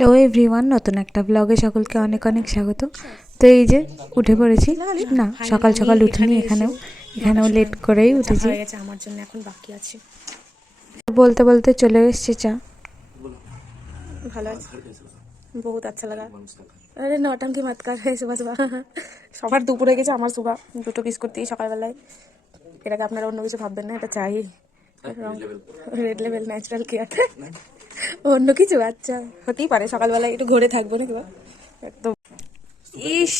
Hello everyone নতুন একটা ব্লগে সকলকে অনেক অনেক স্বাগত। তো এই যে উঠে পড়েছি। না সকাল সকাল উঠিনি এখানেও। এখানেও লেট করেই উঠেছি। গেছে আমার জন্য এখন বাকি আছে। বলতে বলতে চলে এসেছি চা। ভালো আছে। বহুত আচ্ছা লাগা। আরে নটাঙ্কি মাত কার হয়ে সুবা সুবা সবার দুপুরে গেছে আমার সুবা দুটো বিস্কুট দিই সকালবেলায়। এটাকে আপনারা অন্য কিছু ভাববেন না এটা চাই। রেড লেভেল ন্যাচারাল কেয়ার অন্য কিছু আচ্ছা। হতেই পারে সকালবেলায় একটু ঘুরে থাকব নাকি বা? একদম। ইস।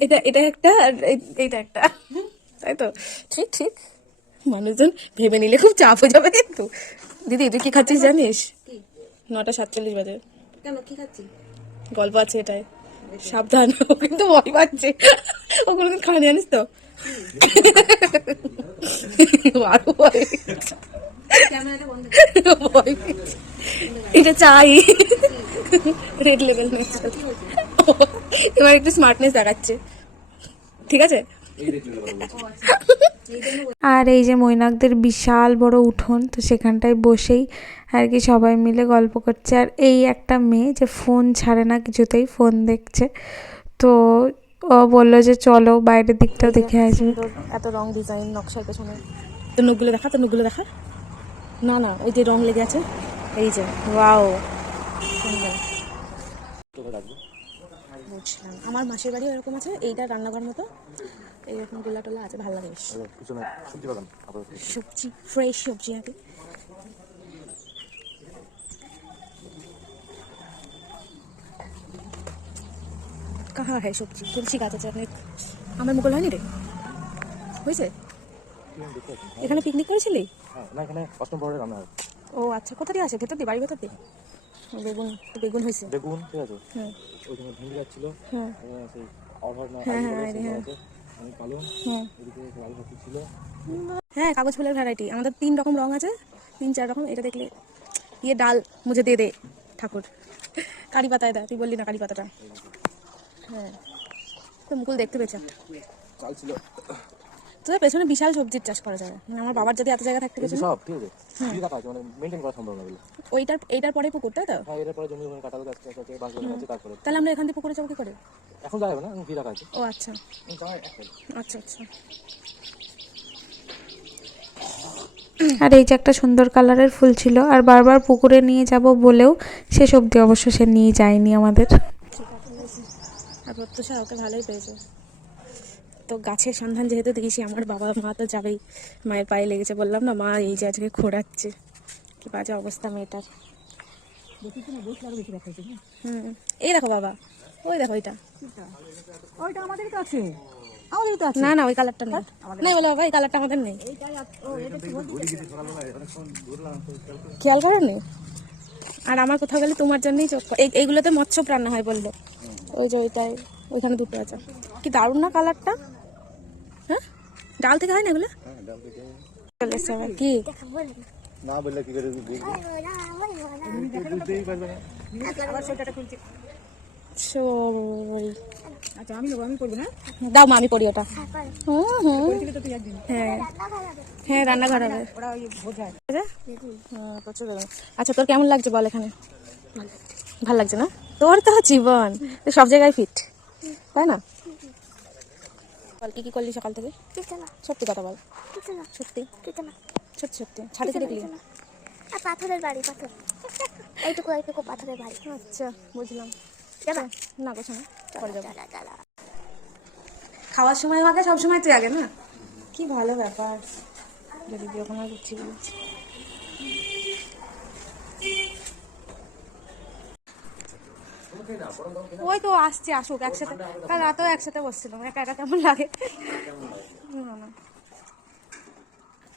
এটা এটা একটা এইটা একটা। তাই তো? ঠিক ঠিক। মানুষজন ভেবে নিলে খুব চাপ হয়ে যাবে কিন্তু। দিদি তুই কি খাচ্ছিস জানিস? নটা সাতচল্লিশ বাজে। কেন কি খাচ্ছি? গল্প আছে এটাই। সাবধান। ও কিন্তু ভয় পাচ্ছে। ও কোনোদিন খাওয়া জানিস তো? আরও। এটা চাই রেড লেভেল এবার একটু স্মার্টনেস দেখাচ্ছে ঠিক আছে আর এই যে মৈনাকদের বিশাল বড় উঠোন, তো সেখানটায় বসেই আর কি সবাই মিলে গল্প করছে। আর এই একটা মেয়ে যে ফোন ছাড়ে না, কিছুতেই ফোন দেখছে। তো ও বলল যে চলো বাইরের দিকটাও দেখে আসবে এত রং ডিজাইন নকশার পেছনে। তো নখগুলো দেখা তো নখগুলো দেখা? না না ওই যে রং লেগে আছে। এই যে ওয়াও। সুন্দর। বুঝলাম। আমার মাসির বাড়িও এরকম আছে এইটা রান্নাঘর মতো। এইরকম গোলা টোলা আছে ভালো লাগে সবজি সবজি ফ্রেশ সবজি আর কি কাহা হয় সবজি? তুলসী গাছ আছে অনেক আমার মুকুল হয়নি রে? হয়েছে? এখানে পিকনিক করেছিলি? হ্যাঁ না এখানে অষ্টম পরের রান্না হয়। ও আচ্ছা কোথা দিয়ে আছে ভেতর দিয়ে বাড়ি ভেতর দিয়ে? বেগুন বেগুন হয়েছে। বেগুন ঠিক আছে। হুম ওইখানে ভেঙে যাচ্ছিল এখানে সেই না হ্যাঁ, হ্যাঁ, হ্যাঁ। হ্যাঁ। কাগজ ফুলের ভ্যারাইটি আমাদের তিন রকম রং আছে তিন চার রকম। এটা দেখলে ইয়ে ডাল মুঝে দে দে ঠাকুর। কারি পাতায় দা তুই বললি না কারি পাতাটা। হ্যাঁ। তো মুকুল দেখতে পেয়েছে। ছিল। তোদের পেছনে বিশাল সবজির চাষ করা যাবে। মানে আমার বাবার যদি এত জায়গা থাকতে পেছনে সব ঠিক আছে। ফ্রি রাখা আছে মানে মেনটেন করা সম্ভব না বলে ওইটার এইটার পরে পুকুর তাই তো? হ্যাঁ এর পরে জমি ওখানে কাটাল গাছ আছে বাস গাছ আছে তারপরে তাহলে আমরা এখান থেকে পুকুরে যাব কি করে? এখন যাবে না? আছে ও আচ্ছা। আচ্ছা আচ্ছা। আর এই যে একটা সুন্দর কালারের ফুল ছিল আর বারবার পুকুরে নিয়ে যাব বলেও সে সবজি অবশ্য সে নিয়ে যায়নি আমাদের। প্রত্যুষা ওকে ভালোই পেয়েছে। তো গাছের সন্ধান যেহেতু দেখেছি আমার বাবা মা তো যাবেই। মায়ের পায়ে লেগেছে বললাম না মা এই যে আজকে খোঁড়াচ্ছে। কি বাজে অবস্থা মেয়েটার। হুম এই দেখো বাবা ওই দেখো ওইটা। ওইটা আমাদের কাছে তো না না ওই কালারটা নেই। নেই বলো বাবা এই কালারটা আমাদের নেই। খেয়াল করো নি আর আমার কোথাও গেলে তোমার জন্যই চোখ এই এইগুলোতে মৎস্য রান্না হয় বলল। ওই যে ওইটাই ওইখানে দুটো আছে। কি দারুণ না কালারটা? হ্যাঁ? ডাল থেকে হয় না এগুলো? চলে এসছে আবার। কি? না বললে কি করে বুঝবি বুঝতেই পারবে না সরি। আচ্ছা আমি নেব আমি করব না দাও মা আমি পড়ি ওটা। হুম হুম। হ্যাঁ। হ্যাঁ রান্নাঘর হবে। হ্যাঁ, বেগুন। আচ্ছা তোর কেমন লাগছে বল এখানে? ভালো লাগছে না? তোর তো জীবন। সব জায়গায় ফিট তাই না? বল কি কি করলি সকাল থেকে? সত্যি কথা বল। সত্যি? সত্যি সত্যি। ছাদে কি দেখলি? আর পাথরের বাড়ি পাথর। এইটুকু এইটুকু পাথরের বাড়ি। আচ্ছা বুঝলাম। না গোছ না পরে যাব। খাওয়ার সময় আগে সব সময় তুই আগে না? কি ভালো ব্যাপার। যদি ওখানে করছি ওই তো আসছে আসুক একসাথে। কাল রাতেও একসাথে বসছিলাম একা একা কেমন লাগে?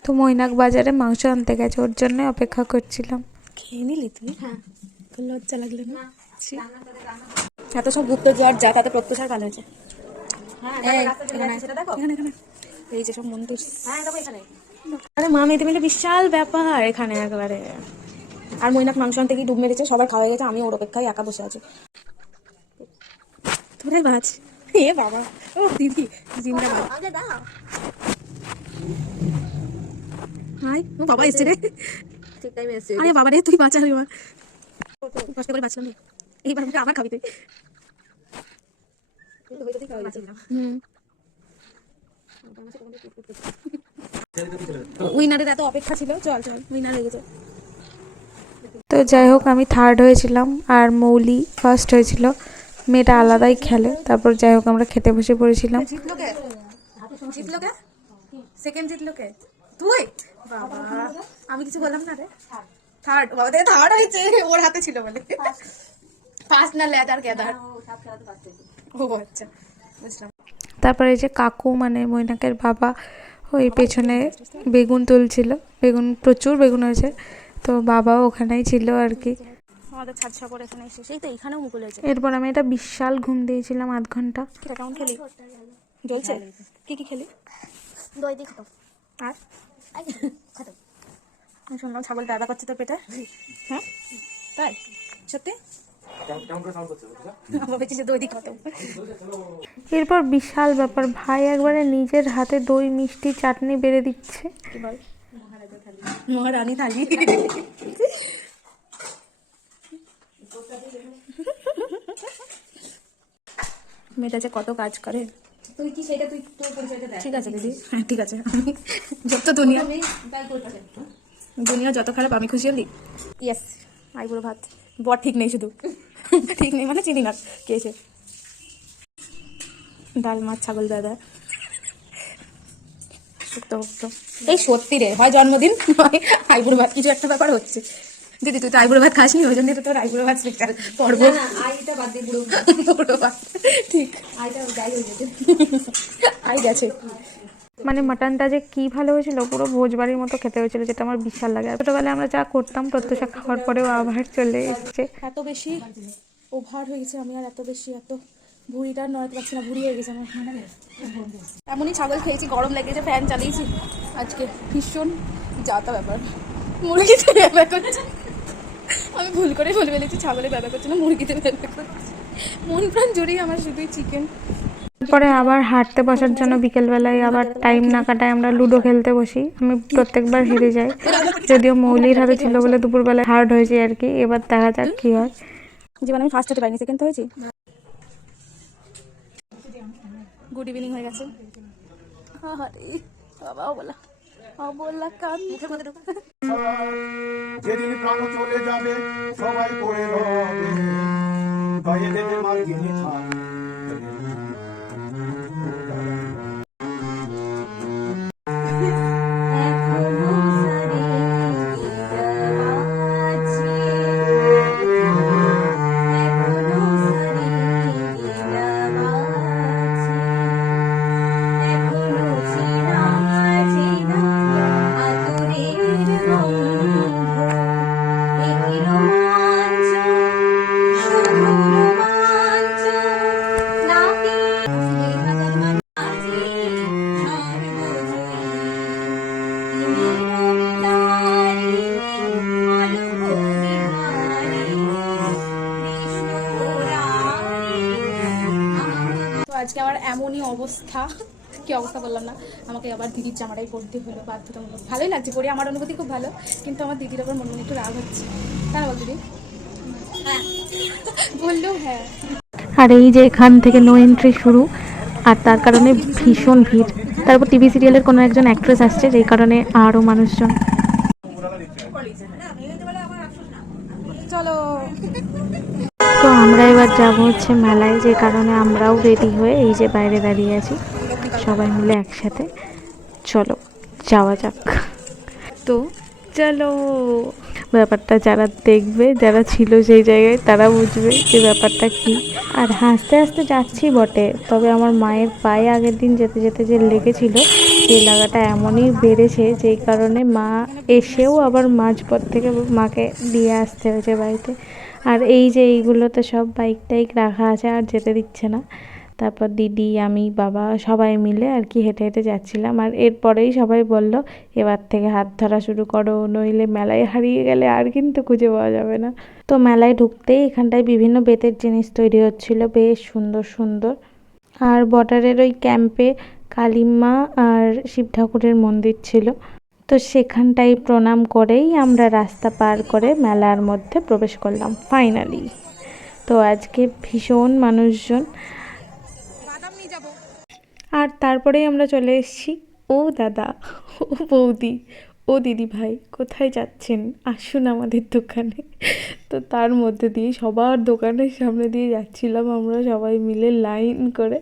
তো মৈনাক বাজারে মাংস আনতে গেছে ওর জন্য অপেক্ষা করছিলাম। খেয়ে নিলি তুই? হ্যাঁ। তোর লজ্জা লাগল না? এত সব গুপ্ত জোয়ার যা তাতে প্রত্যুষার কাল হয়েছে। এই, এখানে। এই যে সব মন্দির আরে মা মেয়েতে মিলে বিশাল ব্যাপার এখানে একেবারে। আর মৈনাক মাংস আনতে গিয়ে ডুব মেরেছে সবাই খাওয়া গেছে আমি ওর অপেক্ষায় একা বসে আছি। তোরাই বাজ। এ বাবা ও দিদি জিন্দা বাজ হাই ও বাবা এসছে রে। ঠিক টাইমে এসে আরে বাবা রে তুই বাঁচা রে আমার কষ্ট করে বাঁচলাম রে। এইবার আমাকে আবার খাবি তুই। হুম। উইনারের এত অপেক্ষা ছিল চল চল উইনার লেগেছে তো যাই হোক আমি থার্ড হয়েছিলাম আর মৌলি ফার্স্ট হয়েছিল। মেয়েটা আলাদাই খেলে তারপর যাই হোক আমরা খেতে বসে পড়েছিলাম। জিতলো কে? জিতলো কে? সেকেন্ড জিতলো কে? তুই? বাবা আমি কিছু বললাম না রে। থার্ড বাবা দেখে থার্ড হয়েছে। ওর হাতে ছিল বলে। ফার্স্ট না লেদার গেদার ও আচ্ছা বুঝলাম। তারপরে এই যে কাকু মানে মৈনাকের বাবা ওই পেছনে বেগুন তুলছিল। বেগুন প্রচুর বেগুন হয়েছে। তো বাবাও ওখানেই ছিল আর কি। আমাদের ছাদ এখানে এসে সেই তো এখানেও মুকুল হয়েছে। এরপর আমি এটা বিশাল ঘুম দিয়েছিলাম আধ ঘণ্টা। কিটা কেমন খেলি? জ্বলছে? কি কি খেলি? দই দিয়ে খাতো আর? শুনলাম ছাগল দাদা করছে তোর পেটে। হ্যাঁ? তাই? সত্যি? দই দিয়ে এরপর বিশাল ব্যাপার ভাই একবারে নিজের হাতে দই মিষ্টি চাটনি বেড়ে দিচ্ছে। কি বল? মহারানী থালি। মেয়েটা যে কত কাজ করে। তুই কি সেটা তুই তোর পরিচয়টা দেখ। ঠিক আছে দিদি। হ্যাঁ ঠিক আছে। আমি যত দুনিয়া দুনিয়া যত খারাপ আমি খুশি হলি? ইয়েস আইবুড়ো ভাত। বর ঠিক নেই শুধু। ঠিক নেই মানে চিনি না। খেয়েছে ডাল মাছ ছাগল দাদা। শুক্তো এই সত্যি রে হয় জন্মদিন নয় আইবুড়ো ভাত। কিছু একটা ব্যাপার হচ্ছে। দিদি তুই তো আইবুড়ো ভাত খাসনি ওই জন্য তো তোর আইবুড়ো ভাত স্পেশাল পর্ব। পুরো ভাত। ঠিক। হয়ে আই গেছে। মানে মাটনটা যে কি ভালো হয়েছিল পুরো ভোজবাড়ির মতো খেতে হয়েছিল যেটা আমার বিশাল লাগে। ছোটোবেলায় আমরা যা করতাম প্রত্যেকটা খাওয়ার পরেও আবার চলে এসছে। এত বেশি ওভার হয়ে গেছে আমি আর এত বেশি এত ভুঁড়িটা নড়াতে পারছি না ভুঁড়ি হয়ে গেছে আমার এমনই ছাগল খেয়েছি গরম লেগেছে ফ্যান চালিয়েছি। আজকে ভীষণ যাতা ব্যাপার। মুরগিতে ব্যাপার করছে। আমি ভুল করে বলে ফেলেছি ছাগলে ব্যাপার করছে না মুরগিতে ব্যাপার করছে। মন প্রাণ জুড়েই আমার শুধুই চিকেন তারপরে আবার হাঁটতে বসার জন্য বিকেলবেলায় আবার টাইম না কাটায় আমরা লুডো খেলতে বসি। আমি প্রত্যেকবার হেরে যাই। যদিও মৌলির হাতে ছিল বলে দুপুরবেলায় হার্ড হয়েছে আর কি এবার দেখা যাক কি হয়। জীবন আমি ফার্স্ট হতে পারিনি সেকেন্ড হয়েছি? গুড ইভিনিং হয়ে গেছে। আরে বাবাও বলা বললা কান মুখের মধ্যে ঢুকা। যেদিন প্রাণ চলে যাবে সবাই করে রবে। বাইরে মার্গিনী অবস্থা? কি অবস্থা বললাম না? আমাকে আবার দিদির জামাটাই পরতে হলো বাধ্যতামূলক। ভালোই লাগছে পরে আমার অনুভূতি খুব ভালো কিন্তু আমার দিদির আবার মনে মনে একটু রাগ হচ্ছে। না বল দিদি? হ্যাঁ। বললেও হ্যাঁ। আর এই যে এখান থেকে নো এন্ট্রি শুরু আর তার কারণে ভীষণ ভিড়। তারপর টিভি সিরিয়ালের কোনো একজন অ্যাক্ট্রেস আসছে যেই কারণে আরও মানুষজন। চলো তো আমরা এবার যাব হচ্ছে মেলায়, যে কারণে আমরাও রেডি হয়ে এই যে বাইরে দাঁড়িয়ে আছি। সবাই মিলে একসাথে। চলো, যাওয়া যাক। তো চলো, ব্যাপারটা যারা দেখবে, যারা ছিল সেই জায়গায়, তারা বুঝবে যে ব্যাপারটা কি। আর হাসতে হাসতে যাচ্ছি বটে, তবে আমার মায়ের পায়ে আগের দিন যেতে যেতে যে লেগেছিল সেই লাগাটা এমনই বেড়েছে, যেই কারণে মা এসেও আবার মাঝপথ থেকে মাকে দিয়ে আসতে হয়েছে বাড়িতে। আর এই যে এইগুলোতে সব বাইক টাইক রাখা আছে আর যেতে দিচ্ছে না। তারপর দিদি, আমি, বাবা সবাই মিলে আর কি হেঁটে হেঁটে যাচ্ছিলাম। আর এরপরেই সবাই বলল, এবার থেকে হাত ধরা শুরু করো, নইলে মেলায় হারিয়ে গেলে আর কিন্তু খুঁজে পাওয়া যাবে না। তো মেলায় ঢুকতেই এখানটায় বিভিন্ন বেতের জিনিস তৈরি হচ্ছিল, বেশ সুন্দর সুন্দর। আর বর্ডারের ওই ক্যাম্পে কালিমা আর শিব ঠাকুরের মন্দির ছিল। তো সেখানটাই প্রণাম করেই আমরা রাস্তা পার করে মেলার মধ্যে প্রবেশ করলাম ফাইনালি তো আজকে ভীষণ মানুষজন। আর তারপরেই আমরা চলে এসেছি। ও দাদা, ও বৌদি, ও দিদি ভাই, কোথায় যাচ্ছেন? আসুন আমাদের দোকানে। তো তার মধ্যে দিয়ে সবার দোকানের সামনে দিয়ে যাচ্ছিলাম আমরা সবাই মিলে লাইন করে।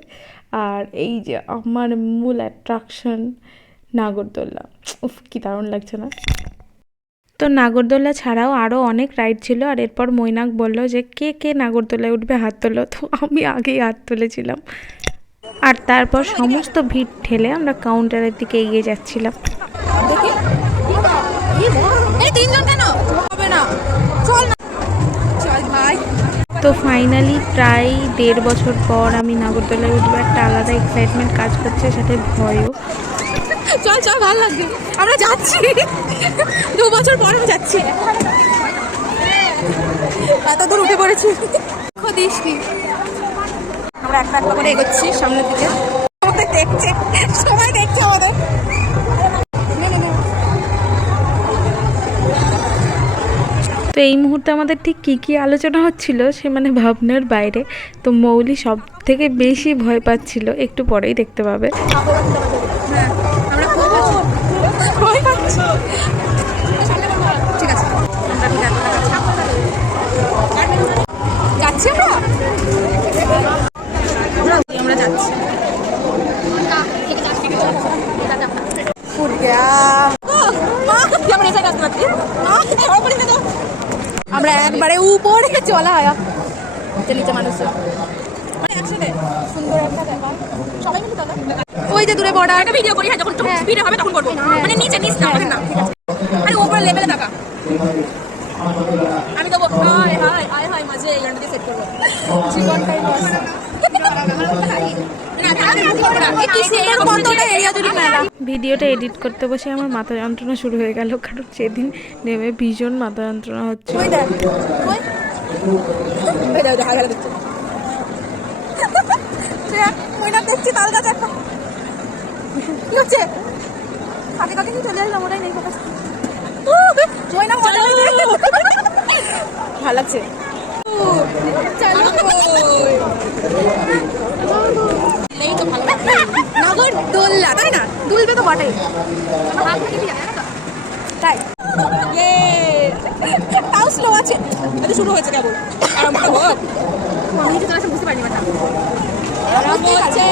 আর এই যে আমার মূল অ্যাট্রাকশন নাগরদোল্লা। উফ কি দারুণ লাগছে না? তো নাগরদোল্লা ছাড়াও আরও অনেক রাইড ছিল আর এরপর মৈনাক বলল যে কে কে নাগরদোলায় উঠবে হাত তোলো? তো আমি আগেই হাত তুলেছিলাম। আর তারপর সমস্ত ভিড় ঠেলে আমরা কাউন্টারের দিকে এগিয়ে যাচ্ছিলাম। এই তিনজন কেন? হবে না। চল না। চল ভাই। তো ফাইনালি প্রায় দেড় বছর পর আমি নাগরদোলায় উঠবো। একটা আলাদা এক্সাইটমেন্ট কাজ করছে সাথে ভয়ও। চল চল ভালো লাগবে। আমরা যাচ্ছি। দু বছর পর আমি যাচ্ছি। এত দূর উঠে পড়েছি। আমরা একটা একটা করে এগোচ্ছি সামনের দিকে। আমাদের দেখছে। সবাই দেখছে আমাদের। তো এই মুহূর্তে আমাদের ঠিক কী কী আলোচনা হচ্ছিল সে মানে ভাবনার বাইরে। তো মৌলি সব থেকে বেশি ভয় পাচ্ছিল একটু পরেই দেখতে পাবে। হ্যাঁ, ভয় পাচ্ছি? ঠিক আছে। যাচ্ছি আমরা? আমরা যাচ্ছি। আমরা একবারে উপরে চলা হয়। নিচে মানুষ সুন্দর একটা ব্যাপার। যে দূরে বর্ডার একটা ভিডিও করি হ্যাঁ যখন ভিডিও হবে তখন করব। মানে নিচে নিচ না আমাদের না আরে উপরে লেভেলে দেখা। আমি তো হাই হাই হাই হাই মাঝে এই গানটা সেট করব। জীবনটাই ভিডিওটা এডিট করতে বসে আমার মাথা যন্ত্রণা শুরু হয়ে গেল কারণ সেদিন নেমে ভীষণ মাথা যন্ত্রণা হচ্ছে। ওই দেখ ওই। ওই দেখ দেখা গেল দেখছে। দেখ ময়না দেখছি তাল গাছ একটা। কি হচ্ছে কাকে নিয়ে চলে আসলাম ওটাই নেই ফোকাস। ময়না মজা ভালো লাগছে। তো ভালো লাগছে। নগর দোল্লা তাই না? দুলবে তো বটেই। কি তাই। ইয়ে। তাও স্লো আছে। এটা শুরু হয়েছে কেবল। আরম্ভ কর। আমি কিছু বুঝতে পারিনি আরম্ভ হচ্ছে।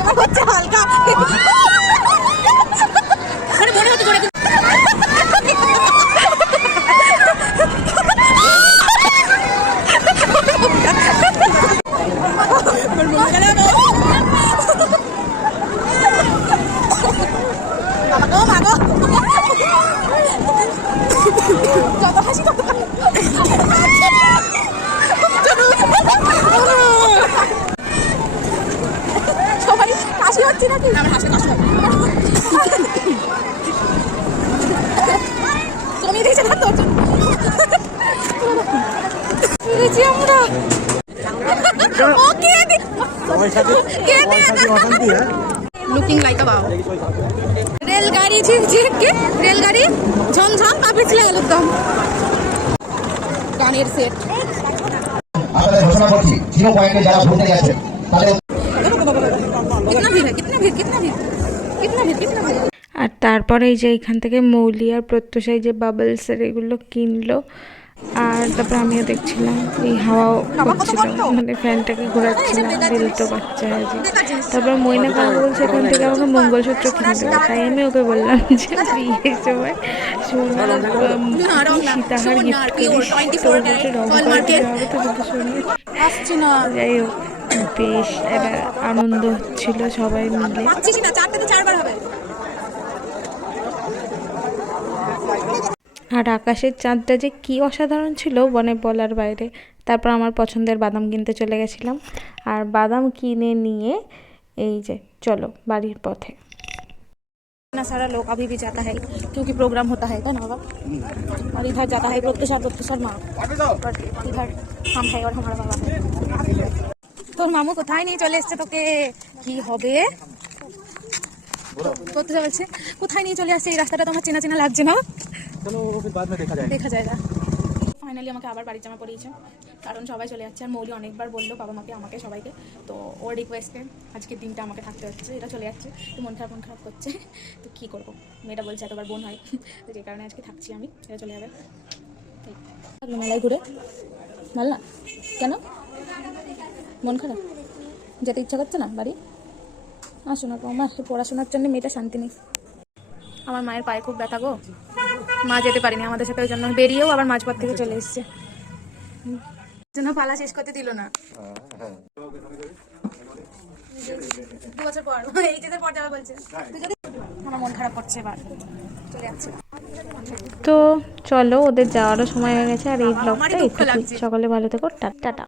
এবার হচ্ছে হালকা মানে মনে হচ্ছে জোরে মাগো মাগো যত হাসি তত সবাই হাসছি নাকি? আমার হাসতে কষ্ট কমিয়ে দিয়েছে না তোর ফিরেছি আমরা। লুকিং লাইক যারা ভুলে গেছে তাদের भीड़ है कितना भीड़ कितना भीड़ कितना भीड़ कितना भीड़ আর তারপরে এই যে এখান থেকে মৌলি আর প্রত্যুষাই যে বাবলসের এগুলো কিনলো আর তারপর আমিও দেখছিলাম এই হাওয়াও করছিল। মানে ফ্যানটাকে ঘোরাচ্ছিলাম দিল তো বাচ্চা হাজি তারপর ময়না কাকা বলছে এখান থেকে আমাকে মঙ্গলসূত্র কিনে দেবে। তাই আমি ওকে বললাম যে বিয়ের সময় সোনার সীতাহার গিফট করিস তো বলছে রং করে দিতে হবে তো সোনার যাই হোক বেশ একটা আনন্দ হচ্ছিল সবাই মিলে পাচ্ছিস না চারটে তো চারবার হবে আর আকাশের চাঁদটা যে কি অসাধারণ ছিল মানে বলার বাইরে তারপর আমার পছন্দের বাদাম কিনতে চলে গেছিলাম আর বাদাম কিনে নিয়ে এই যে চলো বাড়ির পথে इतना सारा लोग अभी भी जाता है क्योंकि प्रोग्राम होता है ना बाबा और इधर जाता है प्रत्युषा प्रत्युषा माँ और इधर हम है और हमारा बाबा है তোর মামু কোথায় নিয়ে চলে এসছে তোকে কি হবে করতে যাচ্ছে কোথায় নিয়ে চলে আসছে এই রাস্তাটা তো আমার চেনা চেনা লাগছে না দেখা যায় না। ফাইনালি আমাকে আবার বাড়ির জামা পরিয়েছে। কারণ সবাই চলে যাচ্ছে। আর মৌলি অনেকবার বলল বাবা মাকে, আমাকে, সবাইকে। তো ওর রিকোয়েস্টে আজকের দিনটা আমাকে থাকতে হচ্ছে। এটা চলে যাচ্ছে। তো মন খারাপ মন খারাপ করছে। তো কী করব? মেয়েটা বলছে, এতবার বোন হয়। তো যে কারণে আজকে থাকছি আমি। এটা চলে যাবে। এই। মেলায় ঘুরে। ভালো না? কেন? মন খারাপ? যেতে ইচ্ছা করছে না বাড়ি? আসো না গো আমার পড়াশোনার জন্য মেয়েটা শান্তি নেই। আমার মায়ের পায়ে খুব ব্যথা গো। মা যেতে পারিনি আমাদের সাথে ওই জন্য বেরিয়েও আবার মাঝপথ থেকে চলে এসছে। জন্য পালা শেষ করতে দিল না। দু বছর পর এইচএসের পর যাবে বলছে। তুই যদি আমার মন খারাপ করছে এবার। চলে যাচ্ছে। তো চলো ওদের যাওয়ারও সময় হয়ে গেছে আর এই ব্লগটা একটু। সকলে ভালো থেকো টাটা।